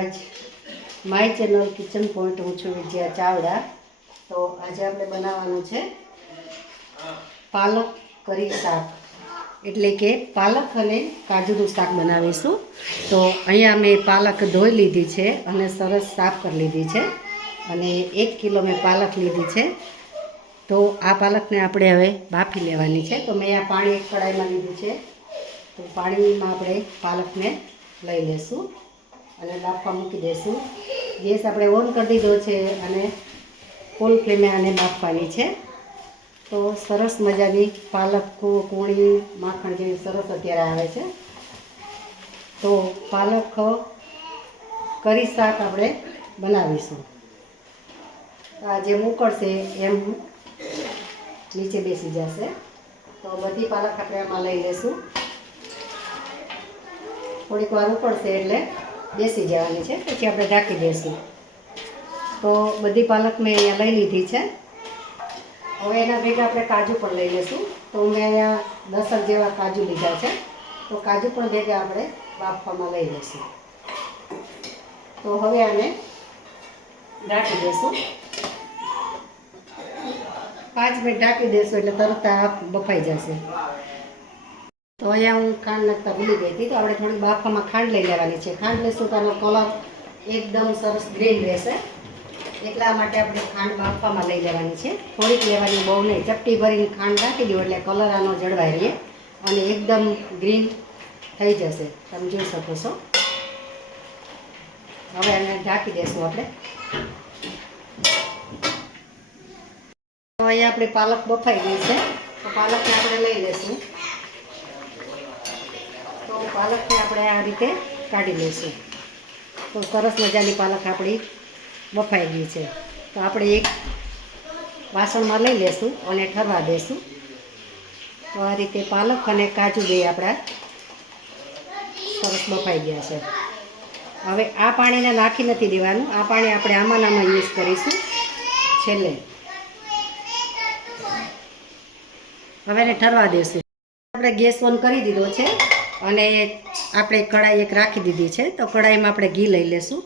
Raj my channel kitchen point. હું છું વિજયા ચાવડા। તો આજે આપણે બનાવવાનું છે પાલક કરી શાક, એટલે કે પાલક અને કાજુનું શાક બનાવીશું। તો અહીંયા મેં પાલક ધોઈ લીધી છે અને સરસ સાફ કરી લીધી છે, અને 1 કિલો મેં પાલક લીધી છે। તો આ પાલકને આપણે હવે બાફી લેવાની છે। તો મેં આ પાણી એક કડાઈમાં લીધું છે, તો પાણીમાં આપણે પાલકને લઈ લેશું અને બાફવા મૂકી દઈશું। ગેસ આપણે ઓન કરી દીધો છે અને ફૂલ ફ્લેમે આને બાફવાની છે। તો સરસ મજાની પાલક કૂણી માખણ જેવી સરસ અત્યારે આવે છે। તો પાલક કરી શાક આપણે બનાવીશું। આ જેમ ઉકળશે એમ નીચે બેસી જશે। તો બધી પાલક આપણે આમાં લઈ લેશું। થોડીક વાર ઉકળશે એટલે બેસી જવાની છે, પછી આપણે ઢાંકી દઈશું। તો બધી પાલક મેં અહીંયા લઈ લીધી છે। હવે એના ભેગા આપણે કાજુ પણ લઈ લઈશું। તો મેં અહીંયા 10 જેવા કાજુ લીધા છે, તો કાજુ પણ ભેગા આપણે બાફવામાં લઈ લઈશું। તો હવે આને ઢાંકી દઈશું। 5 મિનિટ ઢાંકી દઈશું એટલે તરત આ બફાઈ જશે। તો અહીંયા હું ખાંડ નાખતા ભૂલી ગઈ હતી, તો આપણે થોડી બાફામાં ખાંડ લઈ લેવાની છે। ખાંડ લઈશું તો આનો કલર એકદમ સરસ ગ્રીન રહેશે, એટલા માટે આપણે ખાંડ બાફામાં લઈ લેવાની છે। થોડીક લેવાની, બહુ નહીં। ચપટી ભરીને ખાંડ નાખી દો એટલે કલર આનો જળવાઈ રહે અને એકદમ ગ્રીન થઈ જશે, તમે જોઈ શકો છો। હવે આને ઢાંકી દઈશું આપણે। તો અહીંયા આપણી પાલક બફાઈ ગઈ છે, તો પાલકને આપણે લઈ લઈશું। તો પાલકને આપણે આ રીતે કાઢી લઈશું। તો સરસ મજાની પાલક આપણી બફાઈ ગઈ છે। તો આપણે એક વાસણમાં લઈ લેશું અને ઠરવા દઈશું। તો આ રીતે પાલક અને કાજુ બે આપણા સરસ બફાઈ ગયા છે। હવે આ પાણીને નાખી નથી દેવાનું, આ પાણી આપણે આમાં યુઝ કરીશું છેલ્લે। હવે એને ઠરવા દઈશું। આપણે ગેસ ઓન કરી દીધો છે અને આપણે કઢાઈ એક રાખી દીધી છે। તો કઢાઈમાં આપણે ઘી લઈ લેશું।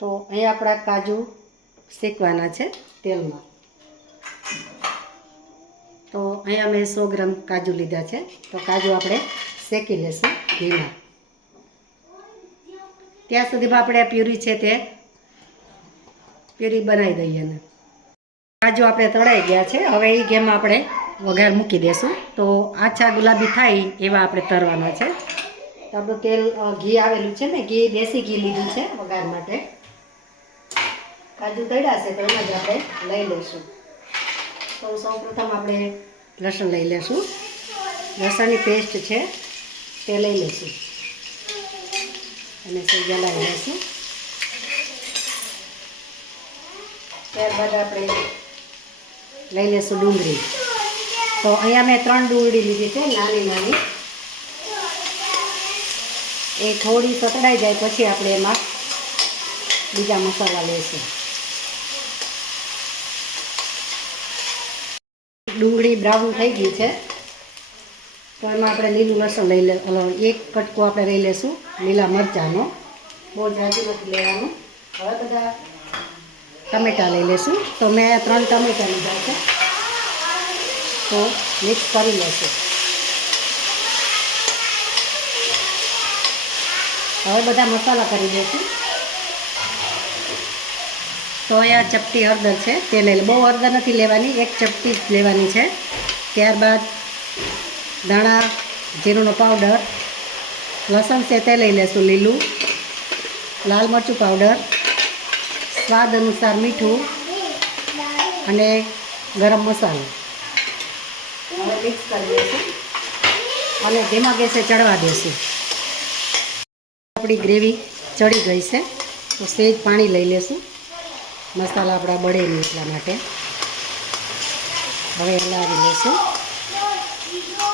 તો અહીં આપણા કાજુ શેકવાના છે તેલમાં। તો અહીંયા મેં 100 ગ્રામ કાજુ લીધા છે, તો કાજુ આપણે શેકી લેશું ઘીમાં। ત્યાં સુધીમાં આપણે આ પ્યુરી છે તે પ્યુરી બનાવી દઈએ ને। કાજુ આપણે તળાઈ ગયા છે, હવે એ ઘેમાં આપણે વઘાર મૂકી દઈશું। તો આછા ગુલાબી થાય એવા આપણે તરવાના છે। તો આપણું તેલ ઘી આવેલું છે, મેં ઘી દેશી ઘી લીધું છે વઘાર માટે। કાજુ તળ્યા છે તો એમાં જ આપણે લઈ લઈશું। તો સૌપ્રથમ આપણે લસણ લઈ લઈશું। લસણની પેસ્ટ છે તે લઈ લઈશું અને જલાવી લઈશું। ત્યારબાદ આપણે લઈ લઈશું ડુંગળી। તો અહીંયા મેં 3 ડુંગળી લીધી છે, નાની નાની। એ થોડી સતડાઈ જાય પછી આપણે એમાં બીજા મસાલા લઈશું। ડુંગળી બ્રાઉન થઈ ગઈ છે, તો એમાં આપણે લીલું લસણ લઈ લે, એક કટકો આપણે લઈ લઈશું લીલા મરચાંનો, બહુ ઝાઝું નથી લેવાનું। હવે બધા ટમેટાં લઈ લઈશું। તો મેં 3 ટમેટાં લીધા છે, તો મિક્સ કરી લઈશું। હવે બધા મસાલા કરી દઈશું। તો અહીંયા ચપટી હળદર છે તે લઈ લે, બહુ હળદર નથી લેવાની, 1 ચપટી જ લેવાની છે। ત્યારબાદ ધાણા જીરુંનો પાવડર, લસણ છે તે લઈ લેશું લીલું, લાલ મરચું પાવડર, સ્વાદ અનુસાર મીઠું અને ગરમ મસાલો। હવે મિક્સ કરી દઈશું અને ધીમા ગેસે ચડવા દઈશું। આપણી ગ્રેવી ચડી ગઈ છે, તો સહેજ પાણી લઈ લેશું, મસાલા આપણા બળે નહીં એટલા માટે। હવે હલાવી લઈશું।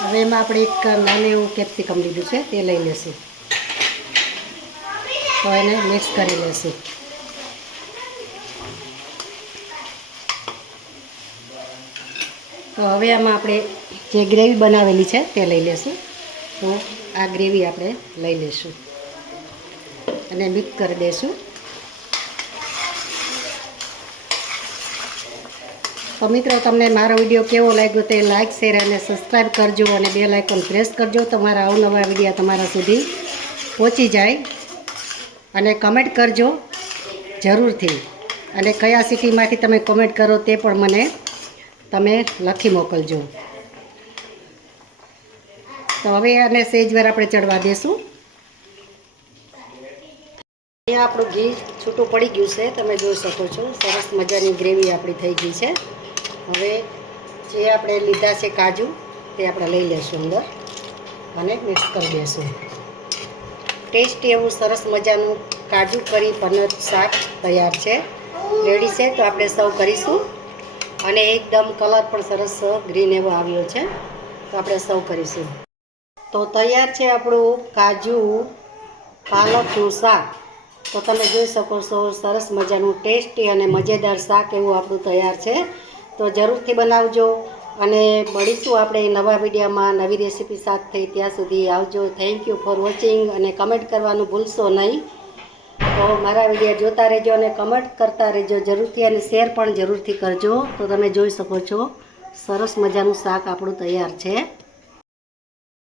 હવે એમાં આપણે એક નાનું એવું કેપ્સિકમ લીધું છે તે લઈ લઈશું। તો એને મિક્સ કરી લઈશું। તો હવે આમાં આપણે જે ગ્રેવી બનાવેલી છે તે લઈ લઈશું। તો આ ગ્રેવી આપણે લઈ લઈશું અને મિક્સ કરી દઈશું. તો મિત્રો, તમને મારો વિડીયો કેવો લાગ્યો તે લાઇક, શેર અને સબસ્ક્રાઈબ કરજો અને બેલ આઇકોન પ્રેસ કરજો. તમારા અવનવા વિડીયો તમારા સુધી પહોંચી જાય. અને કમેન્ટ કરજો જરૂરથી. અને કયા સિટીમાંથી તમે કમેન્ટ કરો તે પણ મને તમે લખી મોકલજો. તો હવે આને સહેજવાર આપણે ચડવા દેશું. અહીંયા આપણું ઘી છૂટું પડી ગયું છે, તમે જોઈ શકો છો. સરસ મજાની ગ્રેવી આપણી થઈ ગઈ છે. હવે જે આપણે લીધા છે કાજુ તે આપણે લઈ લઈશું અંદર અને મિક્સ કરી દઈશું. ટેસ્ટી એવું સરસ મજાનું કાજુ કરી પનીર શાક તૈયાર છે, રેડી છે. તો આપણે સર્વ કરીશું. અને એકદમ કલર પણ સરસ ગ્રીન એવો આવ્યો છે, તો આપણે સર્વ કરીશું. તો તૈયાર છે આપણું કાજુ પાલકનું શાક. તો તમે જોઈ શકો છો, સરસ મજાનું ટેસ્ટી અને મજેદાર શાક એવું આપણું તૈયાર છે. તો જરૂરથી બનાવજો. અને મળીશું આપણે નવા વિડીયોમાં નવી રેસીપી સાથે. ત્યાં સુધી આવજો. Thank you for watching. અને કમેન્ટ કરવાનું ભૂલશો નહીં. તો મારા વિડીયો જોતા રહેજો અને કમેન્ટ કરતા રહેજો જરૂરથી. અને શેર પણ જરૂરથી કરજો. તો તમે જોઈ શકો છો, સરસ મજાનું શાક આપણું તૈયાર છે.